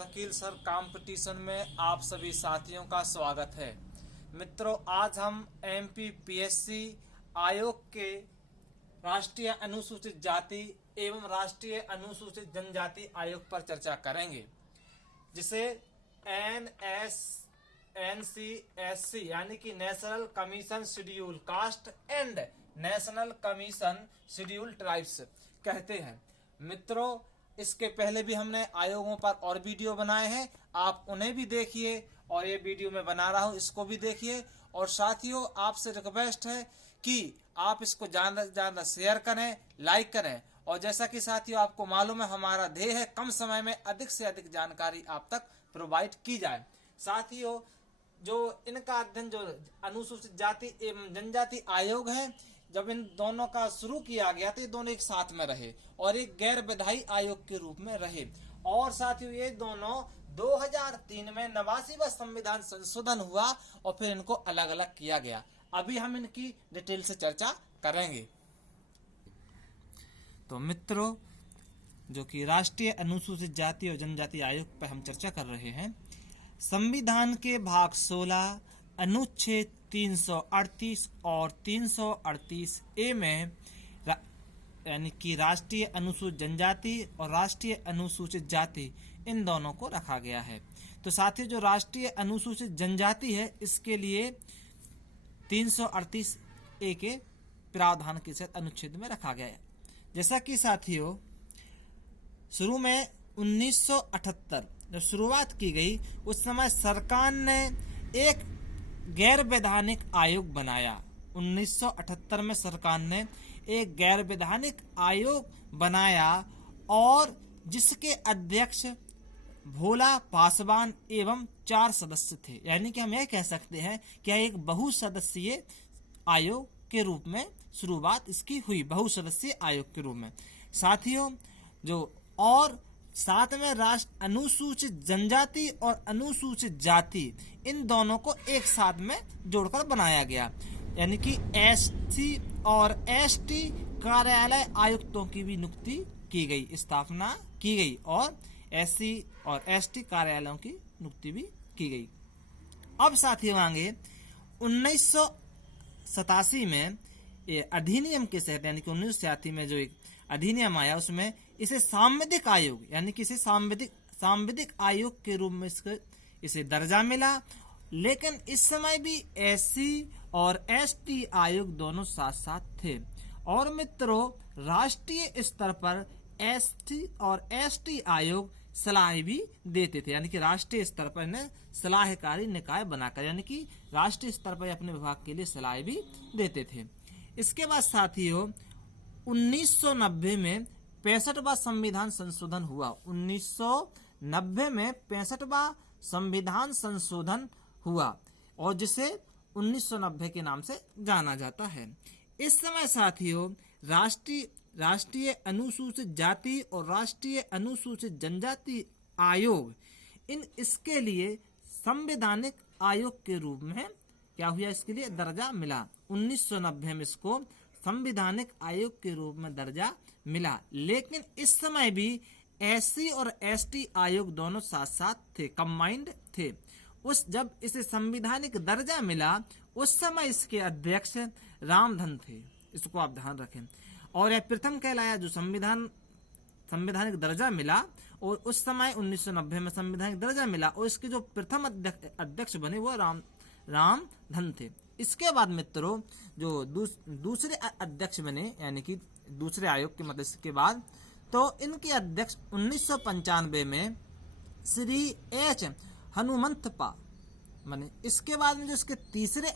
Shakeel sir competition में आप सभी साथियों का स्वागत है। मित्रों, आज हम एमपीपीएससी आयोग के राष्ट्रीय अनुसूचित जाति एवं राष्ट्रीय अनुसूचित जनजाति आयोग पर चर्चा करेंगे, जिसे NCSC यानी कि national commission schedule caste and national commission schedule tribes कहते हैं। मित्रों, इसके पहले भी हमने आयोगों पर और वीडियो बनाए हैं, आप उन्हें भी देखिए और ये वीडियो मैं बना रहा हूँ इसको भी देखिए। और साथियों, आपसे रिक्वेस्ट है कि आप इसको ज़्यादा से ज़्यादा शेयर करें, लाइक करें। और जैसा कि साथियों आपको मालूम है, हमारा ध्येय है कम समय में अधिक से अधिक जानकारी आप तक प्रोवाइड की जाए। साथियों, जो इनका अध्ययन जो अनुसूचित जाति एवं जनजाति आयोग है, जब इन दोनों का शुरू किया गया तो ये दोनों एक साथ में रहे और एक गैर विधायी आयोग के रूप में रहे। और साथियों, ये दोनों 2003 में 89वां संविधान संशोधन हुआ और फिर इनको अलग अलग किया गया। अभी हम इनकी डिटेल से चर्चा करेंगे। तो मित्रों, जो कि राष्ट्रीय अनुसूचित जाति और जनजाति आयोग पर हम चर्चा कर रहे हैं, संविधान के भाग 16 अनुच्छेद 338 और 338 ए में यानी कि राष्ट्रीय अनुसूचित जनजाति और राष्ट्रीय अनुसूचित जाति इन दोनों को रखा गया है। तो साथियों, जो राष्ट्रीय अनुसूचित जनजाति है, इसके लिए 338 ए के प्रावधान के साथ अनुच्छेद में रखा गया है। जैसा कि साथियों, शुरू में 1978 जब शुरुआत की गई, उस समय सरकार ने एक गैर वैधानिक आयोग बनाया। 1978 में सरकार ने एक गैर वैधानिक आयोग बनाया और जिसके अध्यक्ष भोला पासवान एवं 4 सदस्य थे। यानी कि हम यह कह सकते हैं कि यह एक बहुसदस्यीय आयोग के रूप में शुरुआत इसकी हुई, बहुसदस्यीय आयोग के रूप में। साथियों, जो और साथ में राष्ट्र अनुसूचित जनजाति और अनुसूचित जाति इन दोनों को एक साथ में जोड़कर बनाया गया। यानी कि एससी और एसटी कार्यालय आयुक्तों की भी नियुक्ति की गई, स्थापना की गई और एससी और एसटी कार्यालयों की नियुक्ति भी की गई। अब साथियों, आगे 1987 में ये अधिनियम के तहत यानी कि 1987 में जो एक अधिनियम आया, उसमें इसे सांविधिक आयोग यानी कि इसे सांविधिक आयोग के रूप में इसे दर्जा मिला। लेकिन इस समय भी एससी और एसटी आयोग दोनों साथ साथ थे। और मित्रों, राष्ट्रीय स्तर पर एसटी और एसटी आयोग सलाह भी देते थे। यानी कि राष्ट्रीय स्तर पर इन्हें सलाहकारी निकाय बनाकर यानी कि राष्ट्रीय स्तर पर अपने विभाग के लिए सलाह भी देते थे। इसके बाद साथियों, 1990 में 65वां संविधान संशोधन हुआ। 1990 में 65वां संविधान संशोधन हुआ और जिसे 1990 के नाम से जाना जाता है। इस समय साथियों, राष्ट्रीय अनुसूचित जाति और राष्ट्रीय अनुसूचित जनजाति आयोग इसके लिए संवैधानिक आयोग के रूप में क्या हुआ, इसके लिए दर्जा मिला। 1990 में इसको संवैधानिक आयोग के रूप में दर्जा मिला। लेकिन इस समय भी एससी और एसटी आयोग दोनों साथ साथ थे, कंबाइंड थे। जब इसे संवैधानिक दर्जा मिला, उस समय इसके अध्यक्ष रामधन थे, इसको आप ध्यान रखें। और यह प्रथम कहलाया जो संवैधानिक दर्जा मिला। और उस समय 1990 में संवैधानिक दर्जा मिला और इसके जो प्रथम अध्यक्ष बने वो रामधन थे। इसके बाद मित्रों, जो दूसरे अध्यक्ष बने यानी कि दूसरे आयोग के मतलब इसके बाद, तो इनके अध्यक्ष 1995 में श्री एच हनुमंतप्पा बने। इसके बाद में जो इसके तीसरे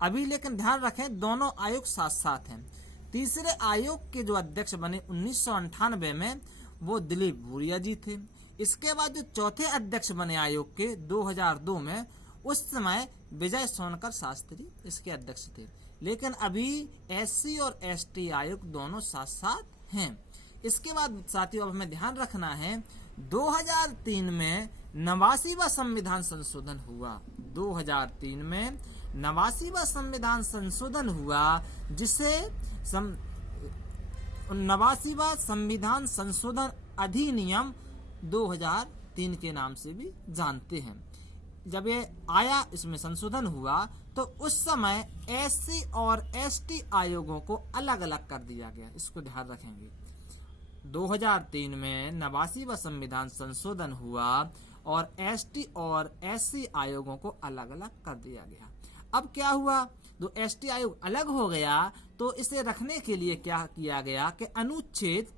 अभी लेकिन ध्यान रखें, दोनों आयोग साथ साथ हैं। तीसरे आयोग के जो अध्यक्ष बने 1998 में वो दिलीप भूरिया जी थे। इसके बाद जो चौथे अध्यक्ष बने आयोग के 2002 में, उस समय विजय सोनकर शास्त्री इसके अध्यक्ष थे। लेकिन अभी एससी और एसटी आयोग दोनों साथ साथ हैं। इसके बाद साथियों, अब हमें ध्यान रखना है, 2003 में 89वां संविधान संशोधन हुआ। 2003 में 89वां संविधान संशोधन हुआ, जिसे 89वां संविधान संशोधन अधिनियम 2003 2003 के नाम से भी जानते हैं। जब ये आया, इसमें संशोधन हुआ, तो उस समय SC और ST आयोगों को अलग अलग कर दिया गया। इसको ध्यान रखेंगे। 2003 में 89वां संविधान संशोधन हुआ और ST और SC आयोगों को अलग अलग कर दिया गया। अब क्या हुआ, तो ST आयोग अलग हो गया, तो इसे रखने के लिए क्या किया गया कि अनुच्छेद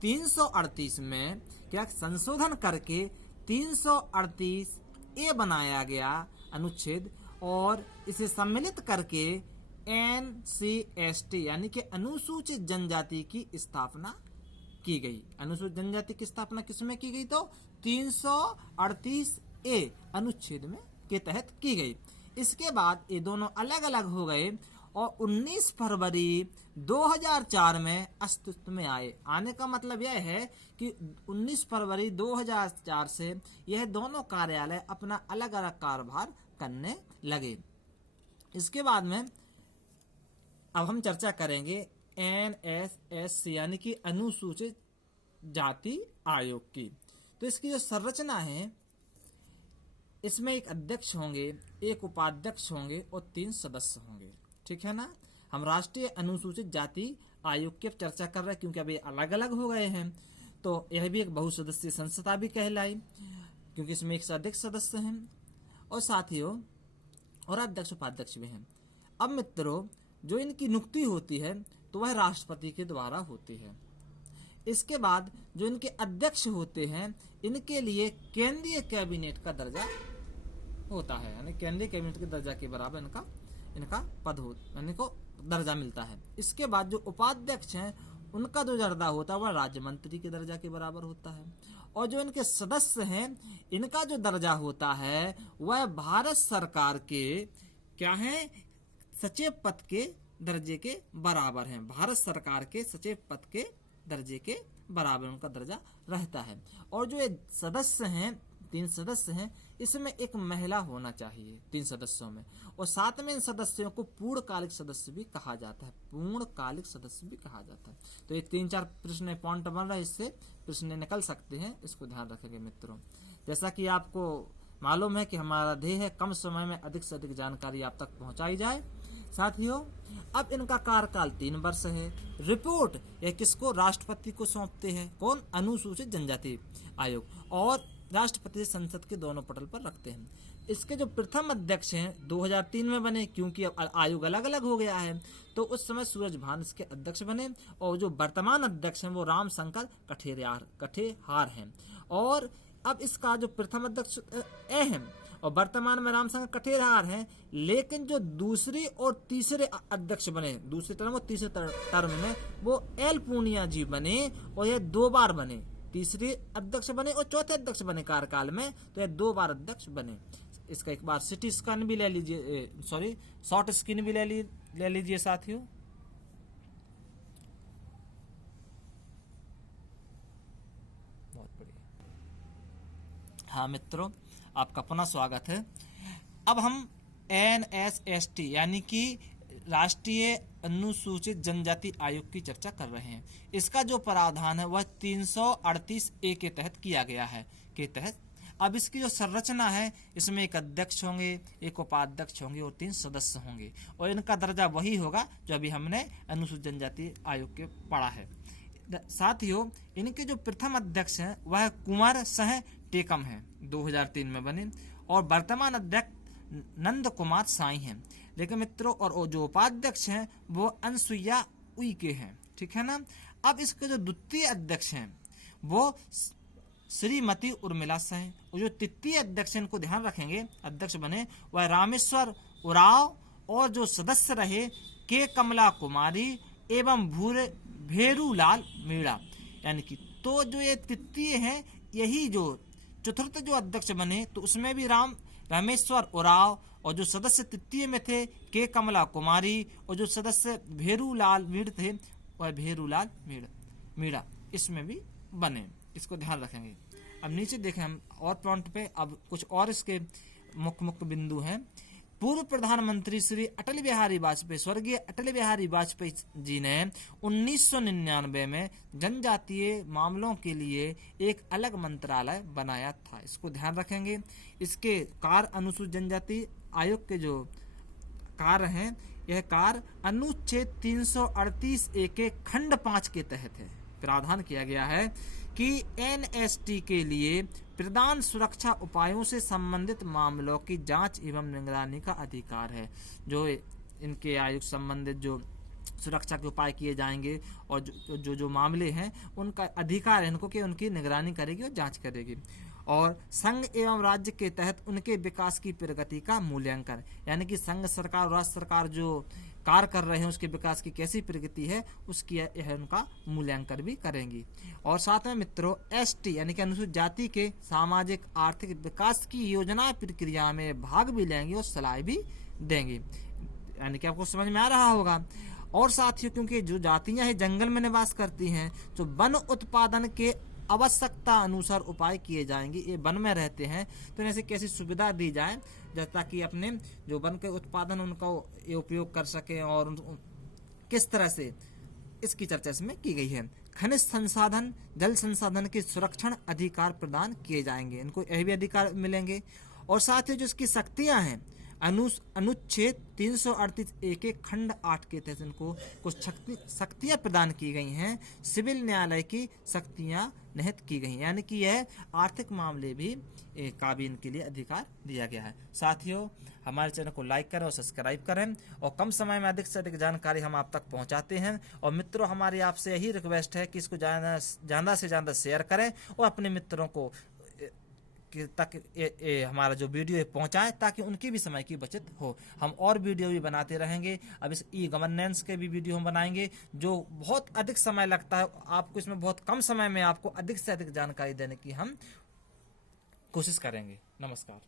338 में क्या संशोधन करके 338A बनाया गया अनुच्छेद, और इसे सम्मिलित करके NCST यानी कि अनुसूचित जनजाति की स्थापना की गई। अनुसूचित जनजाति की स्थापना किसमें की गई, तो 338A अनुच्छेद में के तहत की गई। इसके बाद ये दोनों अलग अलग हो गए और 19 फरवरी 2004 में अस्तित्व में आए। आने का मतलब यह है कि 19 फरवरी 2004 से यह दोनों कार्यालय अपना अलग अलग कार्यभार करने लगे। इसके बाद में अब हम चर्चा करेंगे NSS यानी कि अनुसूचित जाति आयोग की। तो इसकी जो संरचना है, इसमें एक अध्यक्ष होंगे, एक उपाध्यक्ष होंगे और 3 सदस्य होंगे। ठीक है ना। हम राष्ट्रीय अनुसूचित जाति आयोग की चर्चा कर रहे हैं क्योंकि अभी अलग अलग हो गए हैं। तो यह भी एक बहुसदस्यीय संस्था भी कहलाई, क्योंकि इसमें एक से अधिक सदस्य हैं और साथियों और अध्यक्ष उपाध्यक्ष भी हैं। अब मित्रों, जो इनकी नियुक्ति होती है तो वह राष्ट्रपति के द्वारा होती है। इसके बाद जो इनके अध्यक्ष होते हैं, इनके लिए केंद्रीय कैबिनेट का दर्जा होता है, यानी केंद्रीय कैबिनेट के दर्जा के बराबर इनका पद हो, यानी को दर्जा मिलता है। इसके बाद जो उपाध्यक्ष हैं, उनका जो दर्जा होता है वह राज्य मंत्री के दर्जा के बराबर होता है। और जो इनके सदस्य हैं, इनका जो दर्जा होता है वह भारत सरकार के क्या है, सचिव पद के दर्जे के बराबर हैं। भारत सरकार के सचिव पद के दर्जे के बराबर उनका दर्जा रहता है। और जो ये सदस्य हैं, 3 सदस्य हैं, इसमें एक महिला होना चाहिए 3 सदस्यों में, और साथ में इन सदस्यों को पूर्णकालिक सदस्य भी कहा जाता है। पूर्णकालिक सदस्य भी कहा जाता है। तो ये 3-4 प्रश्न पॉइंट बन रहा है, इससे प्रश्न निकल सकते हैं, इसको ध्यान रखेंगे मित्रों। जैसा कि आपको मालूम है कि हमारा ध्येय है कम समय में अधिक से अधिक जानकारी आप तक पहुंचाई जाए। साथियों, अब इनका कार्यकाल 3 वर्ष है। रिपोर्ट यह किसको, राष्ट्रपति को सौंपते हैं। कौन, अनुसूचित जनजाति आयोग, और राष्ट्रपति संसद के दोनों पटल पर रखते हैं। इसके जो प्रथम अध्यक्ष हैं 2003 में बने, क्योंकि अब आयोग अलग अलग हो गया है, तो उस समय सूरज भान इसके अध्यक्ष बने। और जो वर्तमान अध्यक्ष हैं वो राम शंकर कठेहार हैं। और अब इसका जो प्रथम अध्यक्ष हैं और वर्तमान में रामशंकर कठेहार हैं, लेकिन जो दूसरी और तीसरे अध्यक्ष बने, दूसरे टर्म और तीसरे टर्म में, वो एल पूनिया जी बने और ये 2 बार बने। तीसरे अध्यक्ष बने और चौथे अध्यक्ष बने कार्यकाल में, तो ये 2 बार अध्यक्ष बने। इसका एक बार सिटी स्कैन भी ले लीजिए, शॉर्ट स्क्रीन भी ले लीजिए साथियों। बहुत बढ़िया। हाँ मित्रों, आपका पुनः स्वागत है। अब हम NSST यानी कि राष्ट्रीय अनुसूचित जनजाति आयोग की चर्चा कर रहे हैं। इसका जो प्रावधान है वह 338A के तहत किया गया है अब इसकी जो संरचना है, इसमें एक अध्यक्ष होंगे, एक उपाध्यक्ष होंगे और 3 सदस्य होंगे, और इनका दर्जा वही होगा जो अभी हमने अनुसूचित जनजाति आयोग के पढ़ा है। साथियों, इनके जो प्रथम अध्यक्ष हैं वह कुंवर सह टेकम है, 2003 में बने, और वर्तमान अध्यक्ष नंद कुमार साई हैं। लेकिन मित्रों, और जो उपाध्यक्ष हैं वो अनसुईया उइके हैं। ठीक है ना। अब इसके जो द्वितीय अध्यक्ष हैं वो श्रीमती उर्मिला साई, और जो तृतीय अध्यक्ष इनको ध्यान रखेंगे अध्यक्ष बने वह रामेश्वर उराव, और जो सदस्य रहे के कमला कुमारी एवं भेरूलाल मीणा, यानी कि तो जो ये तृतीय हैं, यही जो चतुर्थ जो अध्यक्ष बने तो उसमें भी रामेश्वर उराव, और जो सदस्य तृतीय में थे के कमला कुमारी, और जो सदस्य भेरूलाल मीण थे वह भेरूलाल मीणा इसमें भी बने। इसको ध्यान रखेंगे। अब नीचे देखें हम और पॉइंट पे, अब कुछ और इसके मुख्य बिंदु हैं। पूर्व प्रधानमंत्री श्री अटल बिहारी वाजपेयी, स्वर्गीय अटल बिहारी वाजपेयी जी ने 1999 में जनजातीय मामलों के लिए एक अलग मंत्रालय बनाया था। इसको ध्यान रखेंगे। इसके कार्य अनुसूचित जनजाति आयोग के जो कार्य हैं, यह कार्य अनुच्छेद 338 के खंड 5 के तहत है। प्रावधान किया गया है कि एनएसटी के लिए प्रदान सुरक्षा उपायों से संबंधित मामलों की जांच एवं निगरानी का अधिकार है। जो इनके आयोग संबंधित जो सुरक्षा के उपाय किए जाएंगे और जो मामले हैं उनका अधिकार है इनको कि उनकी निगरानी करेगी और जांच करेगी। और संघ एवं राज्य के तहत उनके विकास की प्रगति का मूल्यांकन, यानी कि संघ सरकार और राज्य सरकार जो कार्य कर रहे हैं उसके विकास की कैसी प्रगति है उसकी यह उनका मूल्यांकन भी करेंगी। और साथ में मित्रों एसटी यानी कि अनुसूचित जाति के सामाजिक आर्थिक विकास की योजना प्रक्रिया में भाग भी लेंगे और सलाह भी देंगी। यानी कि आपको समझ में आ रहा होगा। और साथियों क्योंकि जो जातियां हैं जंगल में निवास करती हैं तो वन उत्पादन के आवश्यकता अनुसार उपाय किए जाएंगे। ये वन में रहते हैं तो इन्हें कैसी सुविधा दी जाए ताकि अपने जो वन के उत्पादन उनका ये उपयोग कर सके और किस तरह से, इसकी चर्चा इसमें की गई है। खनिज संसाधन जल संसाधन के सुरक्षण अधिकार प्रदान किए जाएंगे, इनको यह भी अधिकार मिलेंगे। और साथ ही जो इसकी शक्तियां हैं अनुच्छेद 338 के खंड 8 के तहत इनको कुछ शक्तियां प्रदान की गई हैं। सिविल न्यायालय की शक्तियां निहित की गई, यानी कि यह आर्थिक मामले भी का भी इनके लिए अधिकार दिया गया है। साथियों हमारे चैनल को लाइक करें और सब्सक्राइब करें और कम समय में अधिक से अधिक जानकारी हम आप तक पहुंचाते हैं। और मित्रों हमारी आपसे यही रिक्वेस्ट है कि इसको ज़्यादा से ज़्यादा शेयर करें और अपने मित्रों को तक हमारा जो वीडियो है पहुंचाएं ताकि उनकी भी समय की बचत हो। हम और वीडियो भी बनाते रहेंगे। अब इस ई गवर्नेंस के भी वीडियो हम बनाएंगे जो बहुत अधिक समय लगता है, आपको इसमें बहुत कम समय में आपको अधिक से अधिक जानकारी देने की हम कोशिश करेंगे। नमस्कार।